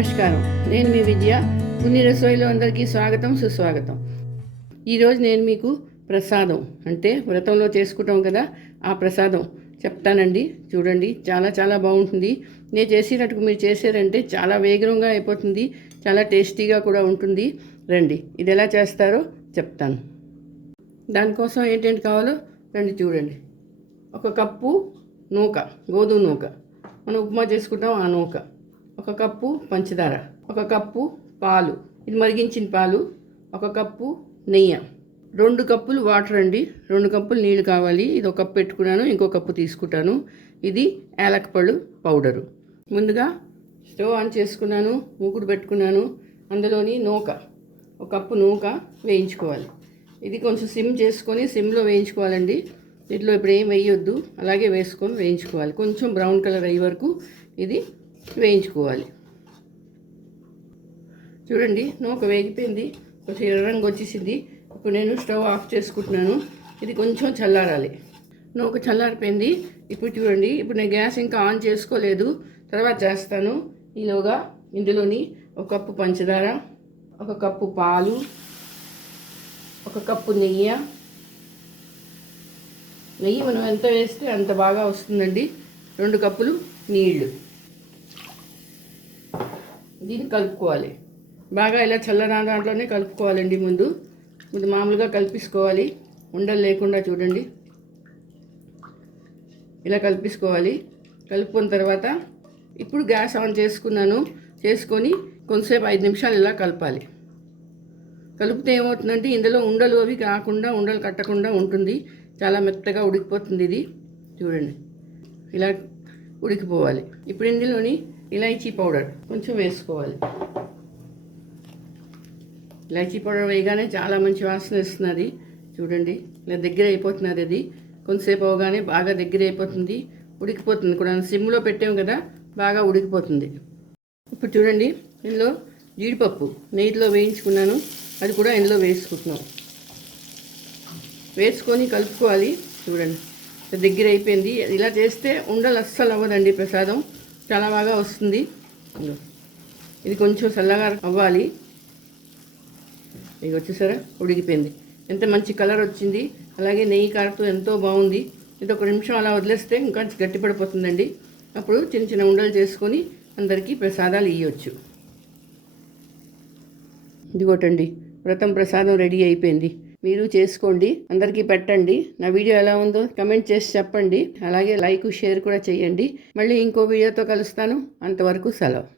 నమస్కారం. నేను మీ విద్య. పుణ్య రసోయిలో అందరికీ స్వాగతం, సుస్వాగతం. ఈరోజు నేను మీకు ప్రసాదం అంటే వ్రతంలో చేసుకుంటాం కదా, ఆ ప్రసాదం చెప్తానండి. చూడండి, చాలా చాలా బాగుంటుంది. నేను చేసినట్టుకు మీరు చేసారంటే చాలా వేగంగా అయిపోతుంది, చాలా టేస్టీగా కూడా ఉంటుంది. రండి, ఇది ఎలా చేస్తారో చెప్తాను. దానికోసం ఏంటంటే కావాలో రండి చూడండి. ఒక కప్పు నూక, గోధుమ నూక, మనం ఉప్మా చేసుకుంటాం ఆ నూక. ఒక కప్పు పంచదార, ఒక కప్పు పాలు, ఇది మరిగించిన పాలు, ఒక కప్పు నెయ్యి, 2 కప్పులు వాటర్ అండి, 2 కప్పులు నీళ్ళు కావాలి. ఇది ఒక కప్పు పెట్టుకున్నాను, ఇంకో కప్పు తీసుకుంటాను. ఇది యాలక్కపళ్ళు పౌడరు. ముందుగా స్టవ్ ఆన్ చేసుకున్నాను, మూకుడు పెట్టుకున్నాను. అందులోని నూక, ఒక కప్పు నూక వేయించుకోవాలి. ఇది కొంచెం సిమ్ చేసుకొని సిమ్లో వేయించుకోవాలండి. దీంట్లో ఇప్పుడు ఏం వేయొద్దు, అలాగే వేసుకొని వేయించుకోవాలి. కొంచెం బ్రౌన్ కలర్ అయ్యే వరకు ఇది వేయించుకోవాలి. చూడండి, నూక వేగిపోయింది, కొంచెం ఎర్ర రంగు వచ్చేసింది. ఇప్పుడు నేను స్టవ్ ఆఫ్ చేసుకుంటున్నాను. ఇది కొంచెం చల్లారాలి. నూక చల్లారిపోయింది. ఇప్పుడు చూడండి, ఇప్పుడు నేను గ్యాస్ ఇంకా ఆన్ చేసుకోలేదు, తర్వాత చేస్తాను. ఈలోగా ఇందులోని ఒక కప్పు పంచదార, ఒక కప్పు పాలు, ఒక కప్పు నెయ్యి మనం ఎంత వేస్తే అంత బాగా వస్తుందండి. 2 కప్పులు నీళ్ళు, దీన్ని కలుపుకోవాలి. బాగా ఇలా చల్లనా దాంట్లోనే కలుపుకోవాలండి. ముందు మామూలుగా కలిపేసుకోవాలి, ఉండలు లేకుండా. చూడండి, ఇలా కలిపేసుకోవాలి. కలుపుకున్న తర్వాత ఇప్పుడు గ్యాస్ ఆన్ చేసుకున్నాను. చేసుకొని కొంతసేపు 5 నిమిషాలు ఇలా కలపాలి. కలిపితే ఏమవుతుందంటే ఇందులో ఉండలు అవి కాకుండా, ఉండలు కట్టకుండా ఉంటుంది. చాలా మెత్తగా ఉడికిపోతుంది ఇది. చూడండి, ఇలా ఉడికిపోవాలి. ఇప్పుడు ఇందులోని ఇలాచీ పౌడర్ కొంచెం వేసుకోవాలి. ఇలాచీ పౌడర్ వేయగానే చాలా మంచి వాసన వస్తున్నది. చూడండి, ఇలా దగ్గర అయిపోతున్నది. అది కొంతసేపు అవగానే బాగా దగ్గర అయిపోతుంది, ఉడికిపోతుంది కూడా. సిమ్లో పెట్టాము కదా, బాగా ఉడికిపోతుంది. ఇప్పుడు చూడండి, ఇందులో జీడిపప్పు నెయ్యిలో వేయించుకున్నాను, అది కూడా ఇందులో వేసుకుంటున్నాం. వేసుకొని కలుపుకోవాలి. చూడండి, దగ్గర అయిపోయింది. ఇలా చేస్తే ఉండలు అస్సలు అవ్వదండి, ప్రసాదం చాలా బాగా వస్తుంది. ఇది కొంచెం చల్లగా అవ్వాలి. ఇది వచ్చేసారా, ఉడికిపోయింది. ఎంత మంచి కలర్ వచ్చింది, అలాగే నెయ్యి కారుతూ ఎంతో బాగుంది. ఇది 1 నిమిషం అలా వదిలేస్తే ఇంకా గట్టిపడిపోతుందండి. అప్పుడు చిన్న చిన్న ఉండలు చేసుకొని అందరికీ ప్రసాదాలు ఇవ్వచ్చు. ఇదిగోటండి, వ్రతం ప్రసాదం రెడీ అయిపోయింది. మీరు చేసుకోండి, అందరికీ పెట్టండి. నా వీడియో ఎలా ఉందో కమెంట్ చేసి చెప్పండి. అలాగే లైక్, షేర్ కూడా చేయండి. మళ్ళీ ఇంకో వీడియోతో కలుస్తాను. అంతవరకు సెలవు.